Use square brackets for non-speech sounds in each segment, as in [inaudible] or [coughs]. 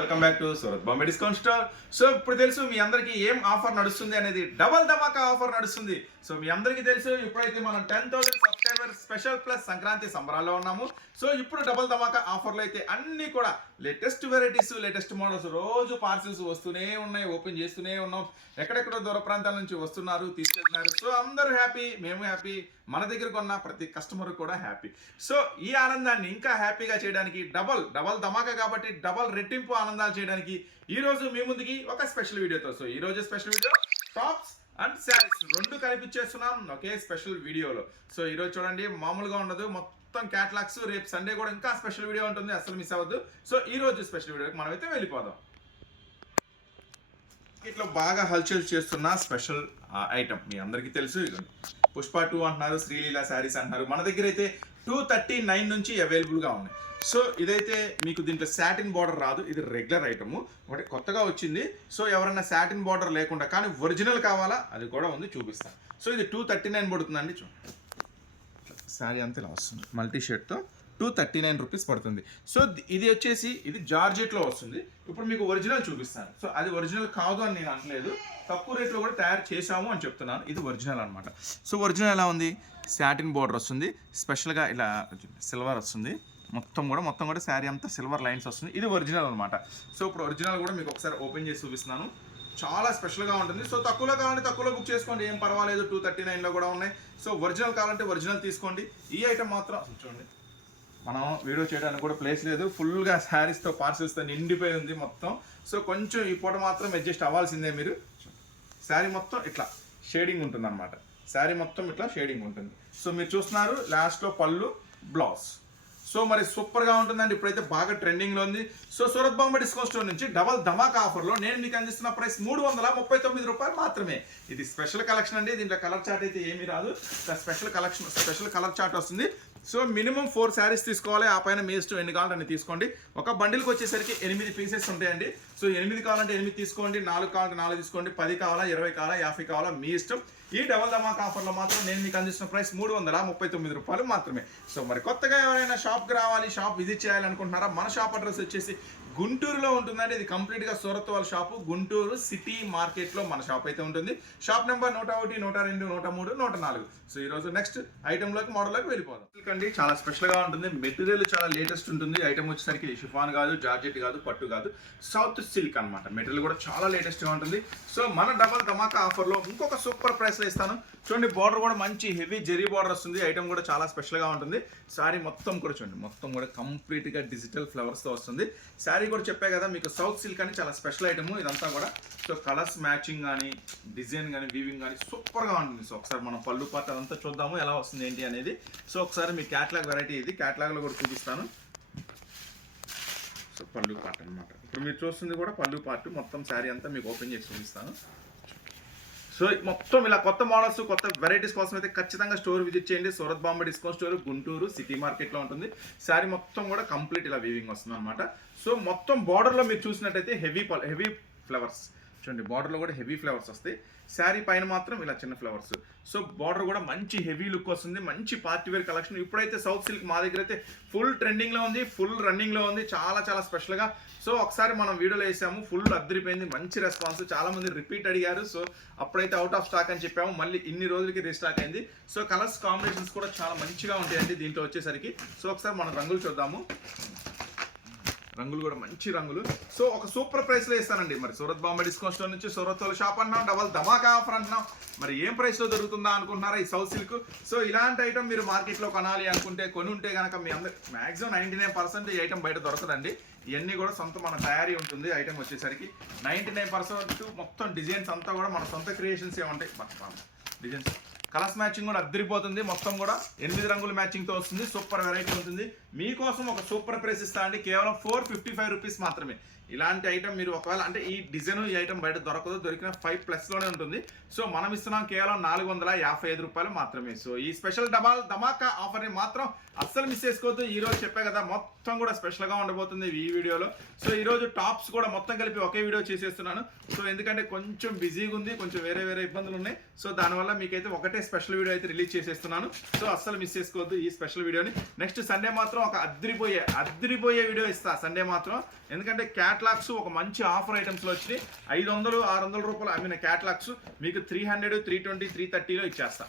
Welcome back to Surat Bombay discount store so ఇప్పుడు తెలుసు మీ అందరికి ఏం ఆఫర్ నడుస్తుంది అనేది. డబల్ ధమాకా ఆఫర్ నడుస్తుంది. సో మీ అందరికీ తెలుసు ఇప్పుడైతే మనం ten thousand subscriber special plus Sankranti సంబరాల్లో ఉన్నాము. సో ఇప్పుడు డబల్ ధమాకా ఆఫర్లు అయితే అన్ని కూడా లేటెస్ట్ వెరైటీస్ లేటెస్ట్ మోడల్స్ రోజు పార్సిల్స్ వస్తూనే ఉన్నాయి ఓపెన్ చేస్తూనే ఉన్నాం. ఎక్కడెక్కడో దూర ప్రాంతాల నుంచి వస్తున్నారు తీసుకెళ్తున్నారు. సో అందరూ హ్యాపీ మేము హ్యాపీ మన దగ్గర కొన్న ప్రతి కస్టమర్ కూడా హ్యాపీ సో ఈ ఆనందాన్ని ఇంకా హ్యాపీగా చేయడానికి డబల్ డబల్ ధమాకా కాబట్టి డబల్ రెట్టింపు ఆనందాలు చేయడానికి ఈరోజు మీ ముందుకి ఒక స్పెషల్ వీడియోతో సో ఈ రోజు special video tops and saris రెండు కనిపించేస్తున్నాం ఒకే స్పెషల్ వీడియోలో సో ఈరోజు చూడండి మామూలుగా ఉండదు మొత్తం క్యాటలాగ్స్ రేపు సండే కూడా ఇంకా స్పెషల్ వీడియో ఉంటుంది. అసలు మిస్ అవ్వద్దు. సో ఈ రోజు స్పెషల్ వీడియోకి మనమైతే వెళ్ళిపోదాం. ఇట్లా బాగా హల్చల్ చేస్తున్న స్పెషల్ ఐటమ్ మీ అందరికీ తెలుసు. పుష్ప టూ అంటున్నారు శ్రీలీల శారీస్ అంటున్నారు. మన దగ్గర అయితే టూ థర్టీ నైన్ నుంచి అవైలబుల్గా ఉన్నాయి. సో ఇదైతే మీకు దీంట్లో సాటిన్ బార్డర్ రాదు. ఇది రెగ్యులర్ ఐటమ్ ఒకటి కొత్తగా వచ్చింది. సో ఎవరైనా సాటిన్ బార్డర్ లేకుండా కానీ ఒరిజినల్ కావాలా? అది కూడా ఉంది చూపిస్తాను. సో ఇది టూ థర్టీ నైన్ పడుతుందండి చూడండి. శారీ అంతా ఇలా వస్తుంది. మల్టీ షర్ట్తో టూ థర్టీ నైన్ రూపీస్ పడుతుంది. సో ఇది వచ్చేసి ఇది జార్జెట్లో వస్తుంది. ఇప్పుడు మీకు ఒరిజినల్ చూపిస్తాను. సో అది ఒరిజినల్ కాదు అని నేను అనలేదు. తక్కువ రేట్లో కూడా తయారు చేశాము అని చెప్తున్నాను. ఇది ఒరిజినల్ అనమాట సో ఒరిజినల్ ఎలా ఉంది? సాటిన్ బోర్డర్ వస్తుంది. స్పెషల్గా ఇలా సిల్వర్ వస్తుంది. మొత్తం కూడా మొత్తం కూడా శారీ అంతా సిల్వర్ లైన్స్ వస్తుంది. ఇది ఒరిజినల్ అనమాట సో ఇప్పుడు ఒరిజినల్ కూడా మీకు ఒకసారి ఓపెన్ చేసి చూపిస్తున్నాను. చాలా స్పెషల్గా ఉంటుంది. సో తక్కువలో కావాలంటే తక్కువలో బుక్ చేసుకోండి. ఏం పర్వాలేదు. టూ థర్టీ నైన్లో కూడా ఉన్నాయి. సో ఒరిజినల్ కావాలంటే ఒరిజినల్ తీసుకోండి. ఈ ఐటమ్ మాత్రం చూడండి. మనం వీడియో చేయడానికి కూడా ప్లేస్ లేదు. ఫుల్గా శారీస్తో పార్సిల్స్తో నిండిపోయి ఉంది మొత్తం. సో కొంచెం ఈ పూట మాత్రం అడ్జస్ట్ అవ్వాల్సిందే మీరు. శారీ మొత్తం ఇట్లా షేడింగ్ ఉంటుంది అనమాట శారీ మొత్తం ఇట్లా షేడింగ్ ఉంటుంది. సో మీరు చూస్తున్నారు లాస్ట్లో పళ్ళు బ్లౌజ్ సో మరి సూపర్గా ఉంటుందండి. ఇప్పుడైతే బాగా ట్రెండింగ్లో ఉంది. So Surat Bombay discount store నుంచి డబల్ ధమాక్ ఆఫర్లో నేను మీకు అందిస్తున్న ప్రైస్ మూడు వందల ముప్పై తొమ్మిది రూపాయలు మాత్రమే. ఇది స్పెషల్ కలెక్షన్ అండి. దీంట్లో కలర్ చార్ట్ అయితే ఏమీ రాదు. Special collection special colour chart వస్తుంది. సో మినిమం ఫోర్ శారీస్ తీసుకోవాలి ఆ పైన మీ ఇష్టం ఎన్ని కావాలంటే తీసుకోండి. ఒక బండిల్కి వచ్చేసరికి ఎనిమిది పీసెస్ ఉంటాయండి. సో ఎనిమిది కావాలంటే ఎనిమిది తీసుకోండి నాలుగు కావాలంటే నాలుగు తీసుకోండి పది కావాలా ఇరవై కావాలా యాభై కావాలా మీ ఇష్టం. ఈ డబల్ ధమాక్ ఆఫర్లో మాత్రం నేను మీకు అందిస్తున్న ప్రైస్ మూడు వందల ముప్పై తొమ్మిది రూపాయలు మాత్రమే. సో మరి కొత్తగా ఎవరైనా షాప్కి రావాలి షాప్ విజిట్ చేయాలనుకుంటున్నారా మన షాప్ అడ్రస్ వచ్చేసి గుంటూరులో ఉంటుందండి. ఇది కంప్లీట్గా సూరత్ వాళ్ళ షాపు. గుంటూరు సిటీ మార్కెట్లో మన షాప్ అయితే ఉంటుంది. షాప్ నెంబర్ నూట ఒకటి నూట రెండు నూట మూడు నూట నాలుగు. సో ఈరోజు నెక్స్ట్ ఐటెంలోకి మోడల్లోకి వెళ్ళిపోదాం. అండి చాలా స్పెషల్గా ఉంటుంది. మెటీరియల్ చాలా లేటెస్ట్ ఉంటుంది. ఐటెం వచ్చేసరికి షిఫాన్ కాదు జార్జెట్ కాదు పట్టు కాదు. సౌత్ సిల్క్ అన్నమాట. మెటీరియల్ కూడా చాలా లేటెస్ట్గా ఉంటుంది. సో మన డబల్ ధమాకా ఆఫర్లో ఇంకొక సూపర్ ప్రైస్లో ఇస్తాను. చూడండి బార్డర్ కూడా మంచి హెవీ జెరీ బార్డర్ వస్తుంది. ఐటెం కూడా చాలా స్పెషల్గా ఉంటుంది. శారీ మొత్తం కూడా చూడండి. మొత్తం కూడా కంప్లీట్గా డిజిటల్ ఫ్లవర్స్తో వస్తుంది. శారీ కూడా చెప్పే కదా మీకు సౌత్ సిల్క్ అని చాలా స్పెషల్ ఐటమ్. ఇదంతా కూడా. సో కలర్స్ మ్యాచింగ్ కానీ డిజైన్ కానీ వీవింగ్ కానీ సూపర్గా ఉంటుంది. సో ఒకసారి మనం పళ్ళు పాట అదంతా చూద్దాము ఎలా వస్తుంది ఏంటి అనేది. సో ఒకసారి మీ క్యాట్లాగ్ వెరైటీ ఇది. క్యాట్లాగ్లో కూడా చూపిస్తాను. సో పళ్ళు పాట అన్నమాట. ఇప్పుడు మీరు చూస్తుంది కూడా పళ్ళు పార్ట్. మొత్తం శారీ అంతా మీకు ఓపెన్ చేసి చూపిస్తాను. సో మొత్తం ఇలా కొత్త మోడల్స్ కొత్త వెరైటీస్ కోసం అయితే ఖచ్చితంగా స్టోర్ విజిట్ చేయండి. Surat Bombay discount store Guntur city మార్కెట్లో ఉంటుంది. శారీ మొత్తం కూడా కంప్లీట్ ఇలా వీవింగ్ వస్తుంది అనమాట సో మొత్తం బార్డర్లో మీరు చూసినట్టయితే హెవీ హెవీ ఫ్లవర్స్ చూడండి బార్డర్లో కూడా హెవీ ఫ్లవర్స్ వస్తాయి. శారీ పైన మాత్రం ఇలా చిన్న ఫ్లవర్స్ సో బార్డర్ కూడా మంచి హెవీ లుక్ వస్తుంది మంచి పార్టీ వేర్ కలెక్షన్ ఇప్పుడైతే సౌత్ సిల్క్ మా దగ్గర అయితే ఫుల్ ట్రెండింగ్లో ఉంది ఫుల్ రన్నింగ్లో ఉంది చాలా చాలా స్పెషల్గా సో ఒకసారి మనం వీడియోలో వేసాము ఫుల్ అద్దరిపోయింది మంచి రెస్పాన్స్ చాలా మంది రిపీట్ అడిగారు సో అప్పుడైతే అవుట్ ఆఫ్ స్టాక్ అని చెప్పాము మళ్ళీ ఇన్ని రోజులకి రీస్టాక్ అయింది. సో కలర్స్ కాంబినేషన్స్ కూడా చాలా మంచిగా ఉంటాయండి దీంట్లో వచ్చేసరికి. సో ఒకసారి మనం రంగులు చూద్దాము. రంగులు కూడా మంచి రంగులు. సో ఒక సూపర్ ప్రైస్లో ఇస్తానండి. మరి సూరత్ బాంబే డిస్కౌంట్ స్టోర్ నుంచి సూరత్ వాళ్ళ షాప్ అన్నాం డబల్ ధమాకా ఆఫర్ అంటున్నాం. మరి ఏం ప్రైస్లో దొరుకుతుందా అనుకుంటున్నారా ఈ సౌత్ సిల్క్? సో ఇలాంటి ఐటమ్ మీరు మార్కెట్లో కొనాలి అనుకుంటే కొని ఉంటే కనుక మీ అందరు మ్యాక్సిమం నైంటీ నైన్ పర్సెంట్ ఈ ఐటమ్ బయట దొరకదండి. ఇవన్నీ కూడా సొంత మన తయారీ ఉంటుంది. ఐటమ్ వచ్చేసరికి నైన్టీ నైన్ పర్సెంట్ మొత్తం డిజైన్స్ అంతా కూడా మన సొంత క్రియేషన్స్ ఏ ఉంటాయి? డిజైన్స్ కలర్స్ మ్యాచింగ్ కూడా అద్దరిపోతుంది. మొత్తం కూడా ఎనిమిది రంగుల మ్యాచింగ్తో వస్తుంది. సూపర్ వెరైటీ ఉంటుంది. మీకోసం ఒక సూపర్ ప్రైస్ ఇస్తా అండి. కేవలం ఫోర్ ఫిఫ్టీ ఫైవ్ రూపీస్ మాత్రమే. ఇలాంటి ఐటమ్ మీరు ఒకవేళ అంటే ఈ డిజైన్ ఈ ఐటమ్ బయట దొరకదు దొరికిన ఫైవ్ ప్లస్లోనే ఉంటుంది. సో మనం ఇస్తున్నాం కేవలం నాలుగు వందల యాభై ఐదు రూపాయలు మాత్రమే. సో ఈ స్పెషల్ డబాల్ ధమాకా ఆఫర్ని మాత్రం అస్సలు మిస్ చేసుకోవద్దు. ఈరోజు చెప్పే కదా మొత్తం కూడా స్పెషల్గా ఉండబోతుంది ఈ వీడియోలో. సో ఈరోజు టాప్స్ కూడా మొత్తం కలిపి ఒకే వీడియో చేసేస్తున్నాను. సో ఎందుకంటే కొంచెం బిజీగా ఉంది కొంచెం వేరే వేరే ఇబ్బందులు ఉన్నాయి. సో దానివల్ల మీకైతే ఒకటే స్పెషల్ వీడియో అయితే రిలీజ్ చేసేస్తున్నాను. సో అస్సలు మిస్ చేసుకోవద్దు ఈ స్పెషల్ వీడియోని నెక్స్ట్ సండే మాత్రం ఒక అద్రిపోయే అద్రిపోయే వీడియో ఇస్తా సండే మాత్రం. ఎందుకంటే క్యాట్లాగ్స్ ఒక మంచి ఆఫర్ ఐటమ్స్లో వచ్చినాయి. ఐదు వందలు ఆరు వందల రూపాయలు అమ్మిన క్యాట్లాగ్స్ మీకు three hundred three twenty three థర్టీలో ఇచ్చేస్తా.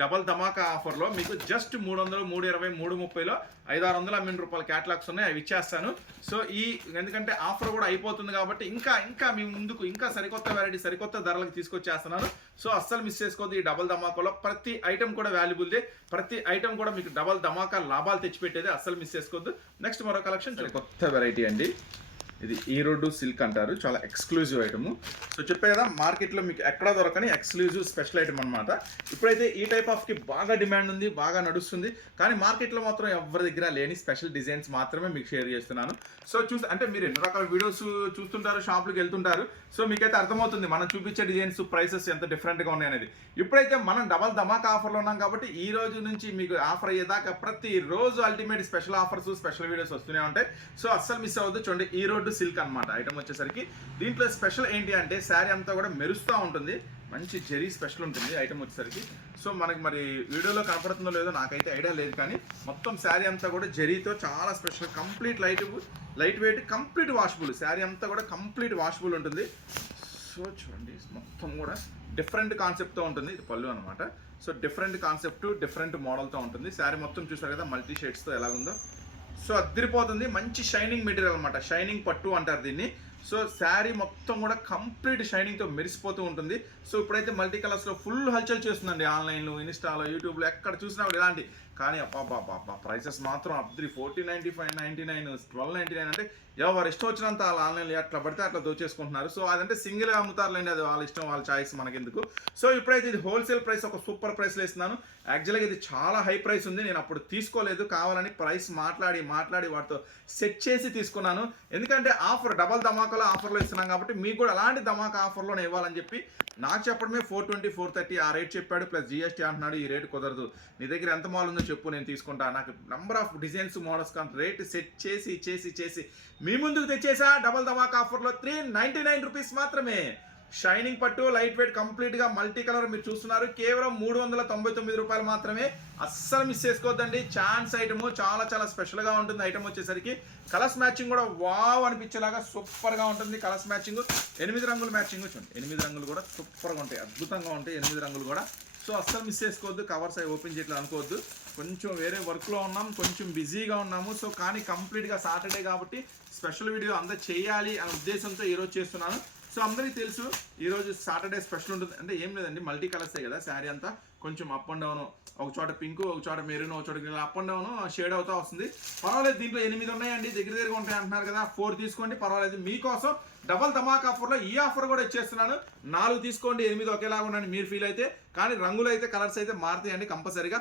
డబల్ ధమాకా ఆఫర్లో మీకు జస్ట్ మూడు వందలు మూడు ఇరవై మూడు ముప్పైలో ఐదు ఆరు వందల అమ్మిన రూపాయల క్యాట్లాగ్స్ ఉన్నాయి అవి ఇచ్చేస్తాను. సో ఈ ఎందుకంటే ఆఫర్ కూడా అయిపోతుంది కాబట్టి ఇంకా ఇంకా మీ ముందుకు ఇంకా సరికొత్త వెరైటీ సరికొత్త ధరలకు తీసుకొచ్చేస్తున్నాను. సో అస్సలు మిస్ చేసుకోవద్దు ఈ డబల్ ధమాకాలో. ప్రతి ఐటమ్ కూడా వాల్యుబుల్దే ప్రతి ఐటమ్ కూడా మీకు డబల్ ధమాకా లాభాలు తెచ్చిపెట్టేది అస్సలు మిస్ చేసుకోవద్దు. నెక్స్ట్ మరో కలెక్షన్ కొత్త వెరైటీ అండి. ఇది ఈ రోడ్డు సిల్క్ అంటారు. చాలా ఎక్స్క్లూజివ్ ఐటమ్ సో చెప్పే కదా మార్కెట్లో మీకు ఎక్కడ దొరకని ఎక్స్క్లూజివ్ స్పెషల్ ఐటమ్ అనమాట ఇప్పుడైతే ఈ టైప్ ఆఫ్కి బాగా డిమాండ్ ఉంది బాగా నడుస్తుంది. కానీ మార్కెట్లో మాత్రం ఎవరి దగ్గర లేని స్పెషల్ డిజైన్స్ మాత్రమే మీకు షేర్ చేస్తున్నాను. సో చూసి అంటే మీరు ఎన్నో రకాల వీడియోస్ చూస్తుంటారు షాపులకు వెళ్తుంటారు. సో మీకైతే అర్థమవుతుంది మనం చూపించే డిజైన్స్ ప్రైసెస్ ఎంత డిఫరెంట్గా ఉన్నాయి అనేది ఇప్పుడైతే మనం డబల్ ధమాకా ఆఫర్లో ఉన్నాం కాబట్టి ఈ రోజు నుంచి మీకు ఆఫర్ అయ్యేదాకా ప్రతి రోజు ultimate special offers special videos వస్తూనే ఉంటాయి. సో అస్సలు మిస్ అవ్వద్దు. చూడండి ఈ రోడ్డు సిల్క్ అన్నమాట ఐటమ్ వచ్చేసరికి. దీంట్లో స్పెషల్ ఏంటి అంటే శారీ అంతా కూడా మెరుస్తూ ఉంటుంది. మంచి జెరీ స్పెషల్ ఉంటుంది ఐటమ్ వచ్చేసరికి. సో మనకి మరి వీడియోలో కనపడుతుందో లేదో నాకైతే ఐడియా లేదు కానీ మొత్తం శారీ అంతా కూడా జెరీతో చాలా special complete light light weight complete washable sari అంతా కూడా కంప్లీట్ వాషబుల్ ఉంటుంది. సో చూడండి మొత్తం కూడా డిఫరెంట్ కాన్సెప్ట్తో ఉంటుంది. ఇది పళ్ళు అనమాట సో డిఫరెంట్ కాన్సెప్ట్ డిఫరెంట్ మోడల్తో ఉంటుంది. శారీ మొత్తం చూసారు కదా మల్టీ షేడ్స్తో ఎలాగుందో. సో అద్దరిపోతుంది మంచి షైనింగ్ మెటీరియల్ అనమాట షైనింగ్ పట్టు అంటారు దీన్ని. సో శారీ మొత్తం కూడా కంప్లీట్ షైనింగ్తో మెరిసిపోతూ ఉంటుంది. సో ఇప్పుడైతే మల్టీ కలర్స్లో ఫుల్ హల్చల్ చేస్తుందండి. ఆన్లైన్లో ఇన్స్టాలో యూట్యూబ్లో ఎక్కడ చూసినా కూడా ఇలాంటి కానీ అబ్బా ప్రైసెస్ మాత్రం అద్దరి forty ninety five ninety nine twelve ninety nine అంటే ఎవరు ఇష్టం వచ్చినంత వాళ్ళ ఆన్లైన్లో ఎట్లా పడితే అట్లా దోచేసుకుంటున్నారు. సో అదంటే సింగిల్గా అమ్ముతారులేండి అది వాళ్ళ ఇష్టం వాళ్ళ చాయిస్ మనకెందుకు. సో ఇప్పుడైతే ఇది హోల్సేల్ ప్రైస్ ఒక సూపర్ ప్రైస్లో ఇస్తున్నాను. యాక్చువల్గా ఇది చాలా హై ప్రైస్ ఉంది నేను అప్పుడు తీసుకోలేదు. కావాలని ప్రైస్ మాట్లాడి మాట్లాడి వాటితో సెట్ చేసి తీసుకున్నాను. ఎందుకంటే ఆఫర్ డబల్ ధమాకాలో ఆఫర్లో ఇస్తున్నాం కాబట్టి మీకు కూడా అలాంటి ధమాకా ఆఫర్లోనే ఇవ్వాలని చెప్పి నాకు చెప్పడమే ఫోర్ ట్వంటీ ఫోర్ థర్టీ ఆ రేట్ చెప్పాడు ప్లస్ జిఎస్టీ అంటున్నాడు ఈ రేట్ కుదరదు. నీ దగ్గర ఎంత మాల్ ఉందో చెప్పు నేను తీసుకుంటా. నాకు నంబర్ ఆఫ్ డిజైన్స్ మోడల్స్ కానీ రేట్ సెట్ చేసి చేసి చేసి. మీ ముందుకు తెచ్చేసా డబల్ ధమాకా ఆఫర్లో త్రీ నైంటీ నైన్ రూపీస్ మాత్రమే. షైనింగ్ పట్టు లైట్ వెయిట్ కంప్లీట్గా మల్టీ కలర్ మీరు చూస్తున్నారు. కేవలం మూడు వందల తొంభై తొమ్మిది రూపాయలు మాత్రమే. అస్సలు మిస్ చేసుకోవద్దండి. ఛాన్స్ ఐటమ్ చాలా చాలా స్పెషల్గా ఉంటుంది ఐటమ్ వచ్చేసరికి. కలర్స్ మ్యాచింగ్ కూడా వావ్ అనిపించేలాగా సూపర్గా ఉంటుంది. కలర్స్ మ్యాచింగ్ ఎనిమిది రంగుల మ్యాచింగ్ చూడండి. ఎనిమిది రంగులు కూడా సూపర్గా ఉంటాయి. అద్భుతంగా ఉంటాయి. ఎనిమిది రంగులు కూడా సో అస్సలు మిస్ చేసుకోవద్దు కవర్స్ అవి ఓపెన్ చేయట్లేదు అనుకోవద్దు. కొంచెం వేరే వర్క్లో ఉన్నాం కొంచెం బిజీగా ఉన్నాము. సో కానీ కంప్లీట్గా సాటర్డే కాబట్టి స్పెషల్ వీడియో అందరు చేయాలి అనే ఉద్దేశంతో ఈరోజు చేస్తున్నాను. సో అందరికీ తెలుసు ఈరోజు సాటర్డే స్పెషల్ ఉంటుంది. అంటే ఏం లేదండి మల్టీ కలర్సే కదా శారీ అంతా. కొంచెం అప్ అండ్ డౌన్ ఒక చోట పింక్ ఒక చోట మెరూన్ ఒక చోట green up and down shade అవుతా వస్తుంది. పర్వాలేదు దీంట్లో ఎనిమిది ఉన్నాయండి దగ్గర దగ్గర ఉంటాయి అంటున్నారు కదా. ఫోర్ తీసుకోండి పర్వాలేదు. మీకోసం డబల్ ధమాక్ ఆఫర్లో ఈ ఆఫర్ కూడా ఇచ్చేస్తున్నాను. నాలుగు తీసుకోండి ఎనిమిది ఒకేలాగా ఉండండి మీరు ఫీల్ అయితే. కానీ రంగులు అయితే కలర్స్ అయితే మారుతాయండి కంపల్సరీగా.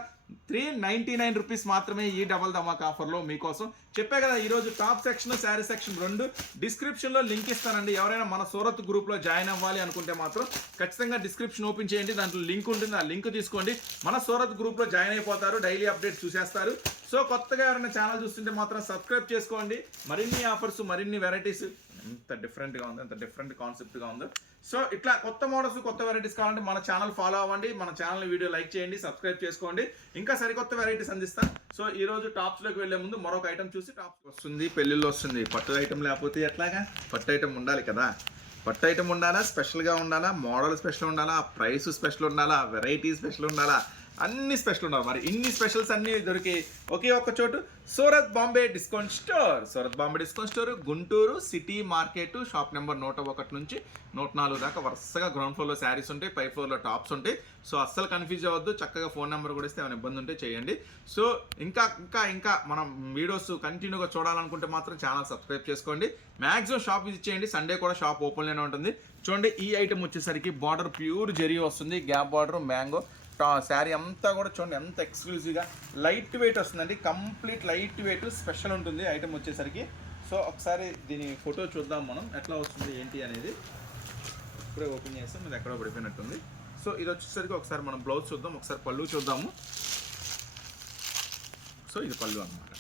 త్రీ నైంటీ నైన్ రూపీస్ మాత్రమే ఈ డబల్ ధమాక్ ఆఫర్లో మీకోసం. చెప్పే కదా ఈరోజు టాప్ సెక్షన్ శారీ సెక్షన్ రెండు. డిస్క్రిప్షన్లో లింక్ ఇస్తానండి. ఎవరైనా మన సూరత్ గ్రూప్లో జాయిన్ అవ్వాలి అనుకుంటే మాత్రం ఖచ్చితంగా డిస్క్రిప్షన్ ఓపెన్ చేయండి. దాంట్లో లింక్ ఉంటుంది ఆ లింక్ తీసుకోండి. మన సూరత్ గ్రూప్లో జాయిన్ అయిపోతారు డైలీ అప్డేట్ చూసేస్తారు. సో కొత్తగా ఎవరైనా ఛానల్ చూస్తుంటే మాత్రం సబ్స్క్రైబ్ చేసుకోండి. మరిన్ని ఆఫర్స్ మరిన్ని వెరైటీస్ ఎంత డిఫరెంట్గా ఉంది ఎంత డిఫరెంట్ కాన్సెప్ట్గా ఉందో. సో ఇట్లా కొత్త మోడల్స్ కొత్త వెరైటీస్ కావాలంటే మన ఛానల్ ఫాలో అవ్వండి మన ఛానల్ వీడియో లైక్ చేయండి సబ్స్క్రైబ్ చేసుకోండి. ఇంకా సరికొత్త వెరైటీస్ అందిస్తాం. సో ఈ రోజు టాప్స్లోకి వెళ్ళే ముందు మరొక ఐటమ్ చూసి టాప్స్ వస్తుంది పెళ్ళిళ్ళు వస్తుంది. పట్టు ఐటమ్ లేకపోతే ఎట్లాగా? పట్టు ఐటమ్ ఉండాలి కదా. పట్టు ఐటమ్ ఉండాలా? స్పెషల్గా ఉండాలా? మోడల్ స్పెషల్ ఉండాలా? ప్రైస్ స్పెషల్ ఉండాలా? వెరైటీ స్పెషల్ ఉండాలా? అన్ని స్పెషల్ ఉండవు మరి ఇన్ని స్పెషల్స్ అన్ని దొరికి ఒకే ఒక్క చోటు Surat Bombay discount store. Surat Bombay discount store Guntur city market shop number నూట ఒకటి నుంచి నూట నాలుగు దాకా వరుసగా గ్రౌండ్ ఫ్లోర్లో శారీస్ ఉంటాయి పై ఫ్లోర్లో టాప్స్ ఉంటాయి. సో అస్సలు కన్ఫ్యూజ్ అవ్వద్దు. చక్కగా ఫోన్ నెంబర్ కూడా ఇస్తే ఏమైనా ఇబ్బంది ఉంటే చేయండి. సో ఇంకా ఇంకా ఇంకా మనం వీడియోస్ కంటిన్యూగా చూడాలనుకుంటే మాత్రం ఛానల్ సబ్స్క్రైబ్ చేసుకోండి. మ్యాక్సిమం షాప్ విజిట్ చేయండి. సండే కూడా షాప్ ఓపెన్లోనే ఉంటుంది. చూడండి ఈ ఐటమ్ వచ్చేసరికి బార్డర్ ప్యూర్ జెరీ వస్తుంది. గ్యాప్ బార్డర్ మ్యాంగో శారీ అంతా కూడా చూడండి ఎంత ఎక్స్క్లూజివ్గా లైట్ వెయిట్ వస్తుందండి కంప్లీట్ లైట్ వెయిట్ స్పెషల్ ఉంటుంది ఐటమ్ వచ్చేసరికి. సో ఒకసారి దీని ఫోటో చూద్దాం మనం ఎట్లా వస్తుంది ఏంటి అనేది. ఇప్పుడే ఓపెన్ చేస్తాం ఇది ఎక్కడో పడిపోయినట్టుంది. సో ఇది వచ్చేసరికి ఒకసారి మనం బ్లౌజ్ చూద్దాం ఒకసారి పళ్ళు చూద్దాము. సో ఇది పళ్ళు అనమాట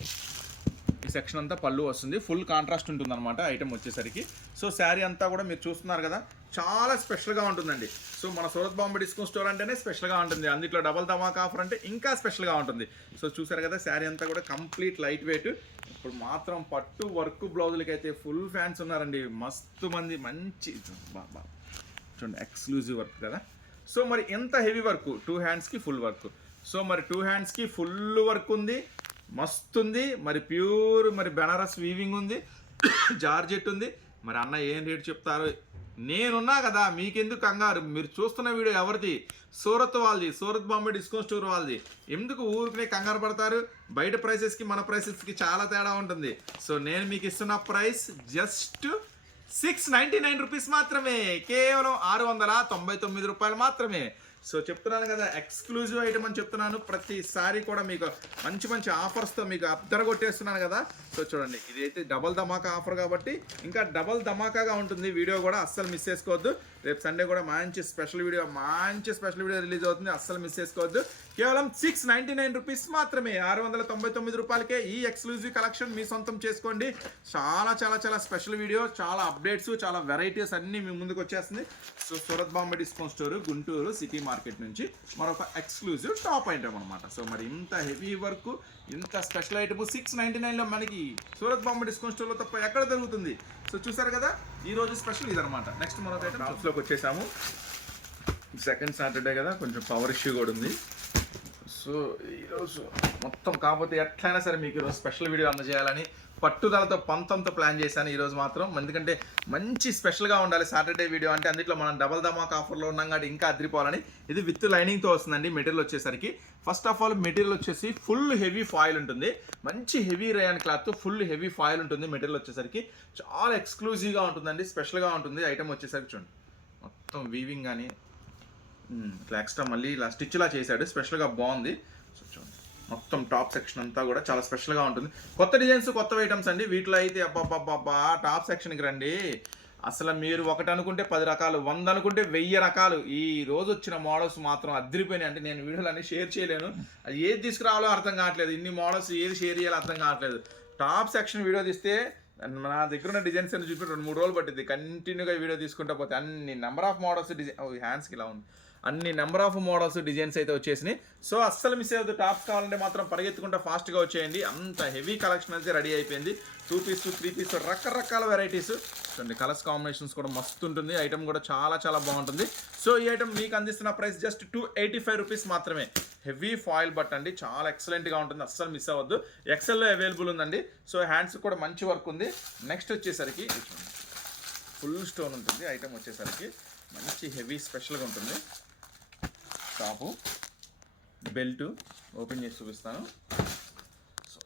ఈ సెక్షన్ అంతా పళ్ళు వస్తుంది. ఫుల్ కాంట్రాస్ట్ ఉంటుంది అనమాట ఐటమ్ వచ్చేసరికి. సో శారీ అంతా కూడా మీరు చూస్తున్నారు కదా చాలా స్పెషల్గా ఉంటుందండి. సో మన సూరత్ బాంబే డిస్కౌంట్ స్టోర్ అంటేనే స్పెషల్గా ఉంటుంది. అందులో డబల్ ధమాకా ఆఫర్ అంటే ఇంకా స్పెషల్గా ఉంటుంది. సో చూసారు కదా శారీ అంతా కూడా కంప్లీట్ లైట్ వెయిట్ ఇప్పుడు మాత్రం పట్టు వర్క్ బ్లౌజులకి అయితే ఫుల్ ఫ్యాన్స్ ఉన్నారండి. మస్తు మంది మంచి బా బా. చూడండి ఎక్స్క్లూజివ్ వర్క్ కదా. సో మరి ఎంత హెవీ వర్క్ టూ హ్యాండ్స్కి ఫుల్ వర్క్ సో మరి టూ హ్యాండ్స్కి ఫుల్ వర్క్ ఉంది. మస్తు ఉంది మరి ప్యూర్ మరి బెనారస్ వీవింగ్ ఉంది. [coughs] జార్జెట్ ఉంది. మరి అన్న ఏం రేటు చెప్తారు నేనున్నా కదా మీకెందుకు కంగారు? మీరు చూస్తున్న వీడియో ఎవరిది? సూరత్ వాళ్ళది. సూరత్ బాంబే డిస్కౌంట్ స్టోర్ వాళ్ళది. ఎందుకు ఊరికనే కంగారు పడతారు? బయట ప్రైసెస్కి మన ప్రైసెస్కి చాలా తేడా ఉంటుంది. సో నేను మీకు ఇస్తున్న price just six ninety nine rupees మాత్రమే. కేవలం ఆరు వందల తొంభై తొమ్మిది రూపాయలు మాత్రమే. సో చెప్తున్నాను కదా ఎక్స్క్లూజివ్ ఐటమ్ అని చెప్తున్నాను. ప్రతిసారి కూడా మీకు మంచి మంచి ఆఫర్స్తో మీకు అద్దర కొట్టేస్తున్నాను కదా. సో చూడండి ఇదైతే డబల్ ధమాకా ఆఫర్ కాబట్టి ఇంకా డబల్ ధమాకాగా ఉంటుంది. వీడియో కూడా అస్సలు మిస్ చేసుకోవద్దు. రేపు సండే కూడా మంచి స్పెషల్ వీడియో మంచి స్పెషల్ వీడియో రిలీజ్ అవుతుంది. అస్సలు మిస్ చేసుకోవద్దు. కేవలం సిక్స్ నైంటీ నైన్ రూపీస్ మాత్రమే. ఆరు వందల తొంభై తొమ్మిది రూపాయలకే ఈ ఎక్స్క్లూజివ్ కలెక్షన్ మీ సొంతం చేసుకోండి. చాలా చాలా చాలా స్పెషల్ వీడియో చాలా అప్డేట్స్ చాలా వెరైటీస్ అన్నీ మీ ముందుకు వచ్చేస్తుంది. So Surat Bombay discount store Guntur city market నుంచి మరొక ఎక్స్క్లూజివ్ టాప్ ఐటమ్ అనమాట సో మరి ఇంత హెవీ వర్క్ ఇంత స్పెషల్ ఐటమ్ సిక్స్ నైంటీ నైన్లో మనకి సూరత్ బాంబే డిస్కౌంట్ స్టోర్లో తప్ప ఎక్కడ దొరుకుతుంది? సో చూసారు కదా ఈ రోజు స్పెషల్ ఇదనమాట నెక్స్ట్ మరొక ఐటమ్ షాప్స్లోకి వచ్చేసాము. సెకండ్ సాటర్డే కదా కొంచెం పవర్ ఇష్యూ కూడా ఉంది. సో ఈరోజు మొత్తం కాకపోతే ఎట్లయినా సరే మీకు ఈరోజు స్పెషల్ వీడియో అందజేయాలని పట్టుదలతో పంతంతో ప్లాన్ చేశాను ఈరోజు మాత్రం. ఎందుకంటే మంచి స్పెషల్గా ఉండాలి సాటర్డే వీడియో అంటే అందులో మనం డబల్ ధమాక్ ఆఫర్లో ఉన్నాం కాబట్టి ఇంకా అదిరిపోవాలని. ఇది విత్ లైనింగ్తో వస్తుందండి మెటీరియల్ వచ్చేసరికి. ఫస్ట్ ఆఫ్ ఆల్ మెటీరియల్ వచ్చేసి ఫుల్ హెవీ ఫాయిల్ ఉంటుంది. మంచి heavy rayon cloth full heavy foil ఉంటుంది మెటీరియల్ వచ్చేసరికి. చాలా ఎక్స్క్లూజివ్గా ఉంటుందండి స్పెషల్గా ఉంటుంది. ఐటమ్ వచ్చేసరికి చూడండి. మొత్తం వీవింగ్ కానీ ఇట్లా ఎక్స్ట్రా మళ్ళీ ఇలా స్టిచ్లా చేశాడు. స్పెషల్గా బాగుంది. మొత్తం టాప్ సెక్షన్ అంతా కూడా చాలా స్పెషల్గా ఉంటుంది. కొత్త డిజైన్స్ కొత్త ఐటమ్స్ అండి. వీటిలో అయితే అబ్బాబ్బాబ్బా టాప్ సెక్షన్కి రండి. అసలు మీరు ఒకటి అనుకుంటే పది రకాలు వంద అనుకుంటే వెయ్యి రకాలు. ఈ రోజు వచ్చిన మోడల్స్ మాత్రం అద్దరిపోయినాయి అంటే నేను వీడియోలు అన్ని షేర్ చేయలేను. అది ఏది తీసుకురావాలో అర్థం కావట్లేదు. ఇన్ని మోడల్స్ ఏది షేర్ చేయాలో అర్థం కావట్లేదు. టాప్ సెక్షన్ వీడియో తీస్తే నా దగ్గర ఉన్న డిజైన్స్ అన్ని చూపి రెండు మూడు రోజులు పట్టింది కంటిన్యూగా వీడియో తీసుకుంటా పోతే అన్ని నెంబర్ ఆఫ్ మోడల్స్ డిజైన్ హ్యాండ్స్కి ఇలా ఉంది. అన్ని నెంబర్ ఆఫ్ మోడల్స్ డిజైన్స్ అయితే వచ్చేసినాయి. సో అస్సలు మిస్ అయ్యొద్దు. టాప్స్ కావాలంటే మాత్రం పరిగెత్తుకుంటా ఫాస్ట్గా వచ్చేయండి. అంత హెవీ కలెక్షన్ అయితే రెడీ అయిపోయింది. టూ పీస్ త్రీ పీస్ రకరకాల వెరైటీస్ చూడండి కలర్స్ కాంబినేషన్స్ కూడా మస్తు ఉంటుంది. ఐటమ్ కూడా చాలా చాలా బాగుంటుంది. సో ఈ ఐటమ్ మీకు అందిస్తున్న price just two eighty five rupees మాత్రమే. హెవీ ఫాయిల్ బట్ అండి. చాలా ఎక్సలెంట్గా ఉంటుంది. అస్సలు మిస్ అవ్వద్దు. ఎక్సెల్లో అవైలబుల్ ఉందండి. సో హ్యాండ్స్ కూడా మంచి వర్క్ ఉంది. నెక్స్ట్ వచ్చేసరికి ఫుల్ స్టోన్ ఉంటుంది. ఐటమ్ వచ్చేసరికి. మంచి హెవీ స్పెషల్గా ఉంటుంది. టాపు బెల్ట్ ఓపెన్ చేసి చూపిస్తాను. సో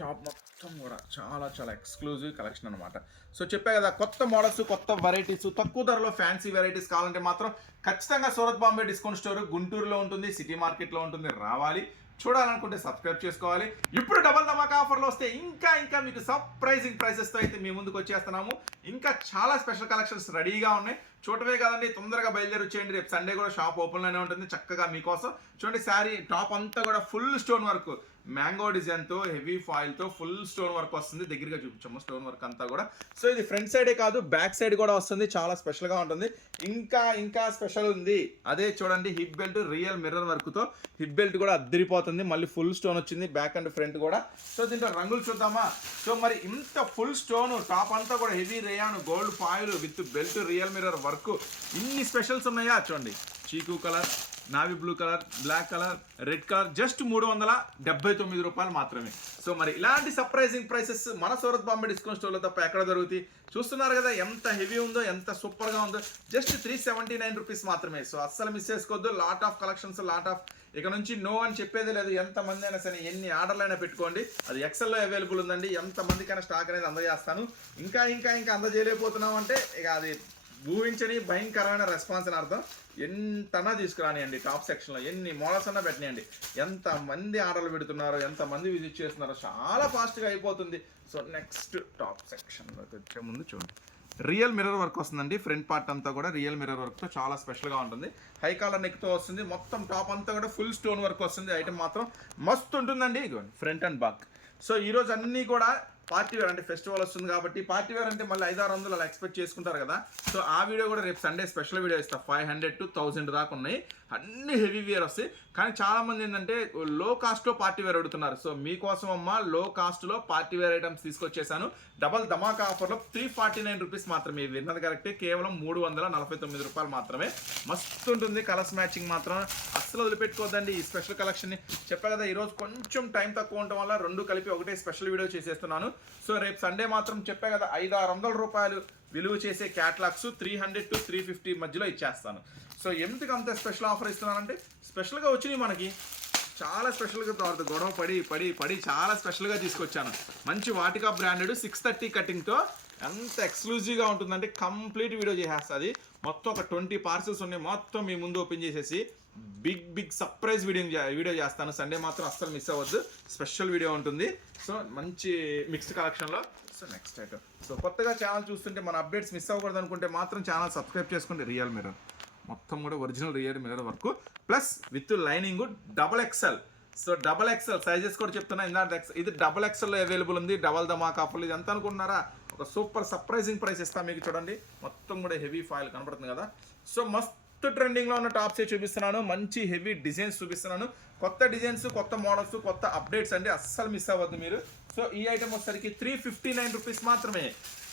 టాప్ మొత్తం కూడా చాలా చాలా ఎక్స్క్లూజివ్ కలెక్షన్ అనమాట సో చెప్పా కదా కొత్త మోడల్స్ కొత్త వెరైటీస్ తక్కువ ధరలో ఫ్యాన్సీ వెరైటీస్ కావాలంటే మాత్రం ఖచ్చితంగా సూరత్ బాంబే డిస్కౌంట్ స్టోర్ గుంటూరులో ఉంటుంది సిటీ మార్కెట్లో ఉంటుంది రావాలి. చూడాలనుకుంటే సబ్స్క్రైబ్ చేసుకోవాలి. ఇప్పుడు డబల్ ధమాకా ఆఫర్లో వస్తే ఇంకా ఇంకా మీకు సర్ప్రైజింగ్ ప్రైసెస్తో అయితే మీ ముందుకు వచ్చేస్తున్నాము. ఇంకా చాలా స్పెషల్ కలెక్షన్స్ రెడీగా ఉన్నాయి. చూడవే కాదండి తొందరగా బయలుదేరి వచ్చేయండి. రేపు సండే కూడా షాప్ ఓపెన్లోనే ఉంటుంది. చక్కగా మీకోసం చూడండి శారీ టాప్ అంతా కూడా ఫుల్ స్టోన్ వర్క్ మ్యాంగో డిజైన్తో హెవీ ఫాయిల్తో ఫుల్ స్టోన్ వర్క్ వస్తుంది. దగ్గరగా చూపించాము స్టోన్ వర్క్ అంతా కూడా. సో ఇది ఫ్రంట్ సైడే కాదు బ్యాక్ సైడ్ కూడా వస్తుంది. చాలా స్పెషల్గా ఉంటుంది. ఇంకా ఇంకా స్పెషల్ ఉంది. అదే చూడండి హిప్ బెల్ట్ రియల్ మిర్రర్ వర్క్తో. హిప్ బెల్ట్ కూడా అద్దరిపోతుంది. మళ్ళీ ఫుల్ స్టోన్ వచ్చింది బ్యాక్ అండ్ ఫ్రంట్ కూడా. సో దీంట్లో రంగులు చూద్దామా? సో మరి ఇంత ఫుల్ స్టోన్ టాప్ అంతా కూడా heavy rayon gold foil with belt real mirror work. ఇన్ని స్పెషల్స్ ఉన్నాయా? చూడండి. Chiku colour navy blue colour black colour red colour just మూడు వందల డెబ్బై తొమ్మిది రూపాయలు మాత్రమే. సో మరి ఇలాంటి సర్ప్రైజింగ్ ప్రైసెస్ మన సూరత్ బాంబే డిస్కౌంట్ స్టోర్లో తప్ప ఎక్కడ దొరుకుతాయి? చూస్తున్నారు కదా ఎంత హెవీ ఉందో ఎంత సూపర్గా ఉందో. Just three seventy nine rupees మాత్రమే. సో అస్సలు మిస్ చేసుకోవద్దు. Lot of collections lot of ఇక నుంచి నో అని చెప్పేది లేదు. ఎంతమంది అయినా సరే ఎన్ని ఆర్డర్లు అయినా పెట్టుకోండి. అది ఎక్సెల్లో అవైలబుల్ ఉందండి. ఎంతమందికైనా స్టాక్ అనేది అందజేస్తాను. ఇంకా ఇంకా ఇంకా అందజేయలేకపోతున్నాం అంటే ఇక అది ఊహించని భయంకరమైన రెస్పాన్స్ అని అర్థం. ఎంతనా తీసుకురానియండి టాప్ సెక్షన్లో ఎన్ని మోడల్స్ అన్నా పెట్టనియండి. ఎంత మంది ఆర్డర్లు పెడుతున్నారో ఎంత మంది విజిట్ చేస్తున్నారో చాలా ఫాస్ట్గా అయిపోతుంది. సో నెక్స్ట్ టాప్ సెక్షన్లోకి వచ్చే ముందు చూడండి. రియల్ మిర్రర్ వర్క్ వస్తుందండి. ఫ్రంట్ పార్ట్ అంతా కూడా రియల్ మిర్రర్ వర్క్తో చాలా స్పెషల్గా ఉంటుంది. హై కాలర్ నెక్తో వస్తుంది. మొత్తం టాప్ అంతా కూడా ఫుల్ స్టోన్ వర్క్ వస్తుంది. ఐటమ్ మాత్రం మస్తు ఉంటుందండి. ఇదిగోండి ఫ్రంట్ అండ్ బ్యాక్ సో ఈరోజు అన్నీ కూడా పార్టీ వేర్ అంటే ఫెస్టివల్ వస్తుంది కాబట్టి పార్టీ వేర్ అంటే మళ్ళీ ఐదారు వందలు అలా ఎక్స్పెక్ట్ చేసుకుంటారు కదా. సో ఆ వీడియో కూడా రేపు సండే స్పెషల్ వీడియో ఇస్తా. ఫైవ్ హండ్రెడ్ టు థౌసండ్ దాకా ఉన్నాయి. అన్ని హెవీ వేర్ వస్తాయి. కానీ చాలా మంది ఏంటంటే లో కాస్ట్లో పార్టీ వేర్ అడుగుతున్నారు సో మీకోసం అమ్మ లో కాస్ట్లో పార్టీ వేర్ ఐటమ్స్ తీసుకొచ్చేసాను. డబల్ ధమాకా ఆఫర్లో త్రీ ఫార్టీ నైన్ రూపీస్ మాత్రమే. విన్నది కరెక్టే కేవలం మూడు వందల నలభై తొమ్మిది రూపాయలు మాత్రమే. మస్తు ఉంటుంది కలర్స్ మ్యాచింగ్ మాత్రం. అస్సలు వదిలిపెట్టుకోవద్దండి ఈ స్పెషల్ కలెక్షన్ని చెప్పా కదా ఈరోజు కొంచెం టైం తక్కువ ఉండటం వల్ల రెండు కలిపి ఒకటే స్పెషల్ వీడియో చేసేస్తున్నాను. సో రేపు సండే మాత్రం చెప్పా కదా ఐదు ఆరు వందల రూపాయలు విలువ చేసే catalogues three hundred to three fifty మధ్యలో ఇచ్చేస్తాను. సో ఎందుకు అంత స్పెషల్ ఆఫర్ ఇస్తున్నానంటే స్పెషల్గా వచ్చినాయి మనకి. చాలా స్పెషల్గా తర్వాత గొడవ పడి పడి పడి చాలా స్పెషల్గా తీసుకొచ్చాను. మంచి వాటికా బ్రాండెడ్ సిక్స్ థర్టీ కటింగ్తో ఎంత ఎక్స్క్లూజివ్గా ఉంటుందంటే కంప్లీట్ వీడియో చేసేస్తుంది మొత్తం ఒక ట్వంటీ పార్సల్స్ ఉన్నాయి. మొత్తం మీ ముందు ఓపెన్ చేసేసి big big surprise video video చేస్తాను. సండే మాత్రం అస్సలు మిస్ అవ్వద్దు. స్పెషల్ వీడియో ఉంటుంది. సో మంచి మిక్స్డ్ కలెక్షన్లో సో నెక్స్ట్ ఐటమ్ సో కొత్తగా ఛానల్ చూస్తుంటే మన అప్డేట్స్ మిస్ అవ్వకూడదు అనుకుంటే మాత్రం ఛానల్ సబ్స్క్రైబ్ చేసుకోండి రియల్ మీరు మొత్తం కూడా original real mirror work plus with lining double XL so double XL sizes కూడా చెప్తున్నా. ఇందాక ఇది డబల్ ఎక్సెల్లో అవైలబుల్ ఉంది. డబల్ ధమాక్ ఆఫర్లు ఇది ఎంత అనుకుంటున్నారా? ఒక సూపర్ సర్ప్రైజింగ్ ప్రైస్ ఇస్తాను మీకు చూడండి. మొత్తం కూడా హెవీ ఫాయిల్ కనబడుతుంది కదా. సో మస్తు ట్రెండింగ్లో ఉన్న టాప్సే చూపిస్తున్నాను. మంచి హెవీ డిజైన్స్ చూపిస్తున్నాను. కొత్త డిజైన్స్ కొత్త మోడల్స్ కొత్త అప్డేట్స్ అండి. అస్సలు మిస్ అవ్వద్దు మీరు. సో ఈ ఐటమ్ వచ్చేసరికి త్రీ ఫిఫ్టీ నైన్ రూపీస్ మాత్రమే.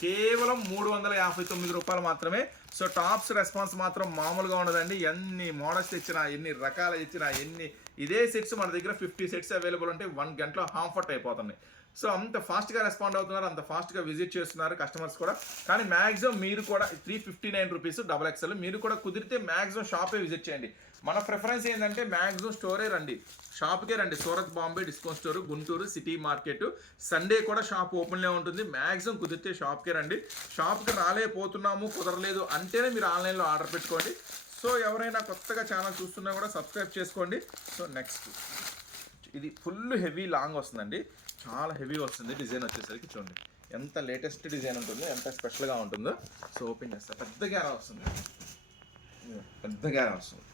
కేవలం మూడు వందల యాభై తొమ్మిది రూపాయలు మాత్రమే. సో టాప్స్ రెస్పాన్స్ మాత్రం మామూలుగా ఉండదండి. ఎన్ని మోడల్స్ తెచ్చినా ఎన్ని రకాలు తెచ్చినా ఎన్ని ఇదే సెట్స్ మన దగ్గర ఫిఫ్టీ సెట్స్ అవైలబుల్ ఉంటే వన్ గంటలో హాంఫర్ట్ అయిపోతున్నాయి సో అంత ఫాస్ట్గా రెస్పాండ్ అవుతున్నారు అంత ఫాస్ట్గా విజిట్ చేస్తున్నారు కస్టమర్స్ కూడా. కానీ మ్యాక్సిమం మీరు కూడా three fifty nine rupees double XL మీరు కూడా కుదిరితే మ్యాక్సిమం షాపే విజిట్ చేయండి. మన ప్రిఫరెన్స్ ఏంటంటే మ్యాక్సిమం స్టోరే రండి. షాప్కే రండి. Surat Bombay discount store Guntur city market Sunday కూడా షాప్ ఓపెన్లో ఉంటుంది. మ్యాక్సిమం కుదిరితే షాప్కే రండి. షాప్కి రాలేకపోతున్నాము కుదరలేదు అంటేనే మీరు ఆన్లైన్లో ఆర్డర్ పెట్టుకోండి. సో ఎవరైనా కొత్తగా ఛానల్ చూస్తున్నా కూడా సబ్స్క్రైబ్ చేసుకోండి. సో నెక్స్ట్ ఇది ఫుల్ హెవీ లాంగ్ వస్తుందండి. చాలా హెవీ వస్తుంది. డిజైన్ వచ్చేసరికి చూడండి. ఎంత లేటెస్ట్ డిజైన్ ఉంటుందో ఎంత స్పెషల్గా ఉంటుందో. సో ఓపెన్ చేస్తా. పెద్ద గ్యారా వస్తుంది. పెద్ద గ్యారా వస్తుంది.